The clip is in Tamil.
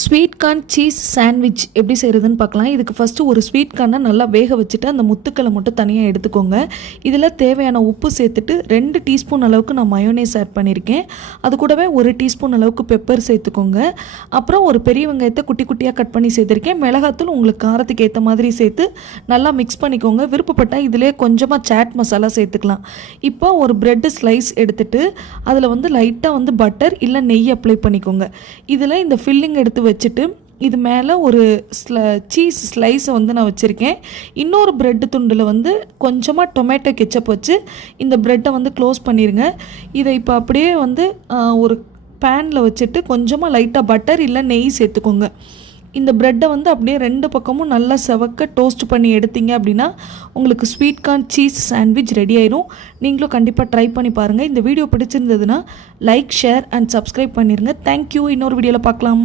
ஸ்வீட் கார்ன் சீஸ் சாண்ட்விச் எப்படி செய்கிறதுன்னு பார்க்கலாம். இதுக்கு ஃபஸ்ட்டு ஒரு ஸ்வீட் கார்னை நல்லா வேக வச்சுட்டு அந்த முத்துக்களை மட்டும் தனியாக எடுத்துக்கோங்க. இதில் தேவையான உப்பு சேர்த்துட்டு ரெண்டு டீஸ்பூன் அளவுக்கு நான் மயோனேஸ் ஆட் பண்ணியிருக்கேன் அது கூடவே ஒரு டீஸ்பூன் அளவுக்கு பெப்பர் சேர்த்துக்கோங்க. அப்புறம் ஒரு பெரிய வெங்காயத்தை குட்டி குட்டியாக கட் பண்ணி சேர்த்துருக்கேன். மிளகாத்தூள் உங்களுக்கு காரத்துக்கு ஏற்ற மாதிரி சேர்த்து நல்லா மிக்ஸ் பண்ணிக்கோங்க. விருப்பப்பட்டால் இதிலே கொஞ்சமாக சாட் மசாலா சேர்த்துக்கலாம். இப்போ ஒரு ப்ரெட்டு ஸ்லைஸ் எடுத்துகிட்டு அதில் வந்து லைட்டாக வந்து பட்டர் இல்லை நெய் அப்ளை பண்ணிக்கோங்க. இதில் இந்த ஃபில்லிங் எடுத்து வச்சுட்டு இது மேலே ஒரு ஸ்ல சீஸ் ஸ்லைஸை வந்து நான் வச்சுருக்கேன். இன்னொரு ப்ரெட் துண்டில் வந்து கொஞ்சமாக டொமேட்டோ கெச்சப் வச்சு இந்த ப்ரெட்டை வந்து க்ளோஸ் பண்ணிடுங்க இதை இப்போ அப்படியே வந்து ஒரு பேனில் வச்சுட்டு கொஞ்சமாக லைட்டாக பட்டர் இல்லை நெய் சேர்த்துக்கோங்க. இந்த ப்ரெட்டை வந்து அப்படியே ரெண்டு பக்கமும் நல்லா செவக்க டோஸ்ட் பண்ணி எடுத்தீங்க அப்படின்னா உங்களுக்கு sweet corn cheese sandwich ready ஆயிரும். நீங்களும் கண்டிப்பாக ட்ரை பண்ணி பாருங்கள் இந்த வீடியோ பிடிச்சிருந்ததுன்னா லைக் ஷேர் அண்ட் சப்ஸ்கிரைப் பண்ணிடுங்க தேங்க்யூ இன்னொரு வீடியோவில் பார்க்கலாம்.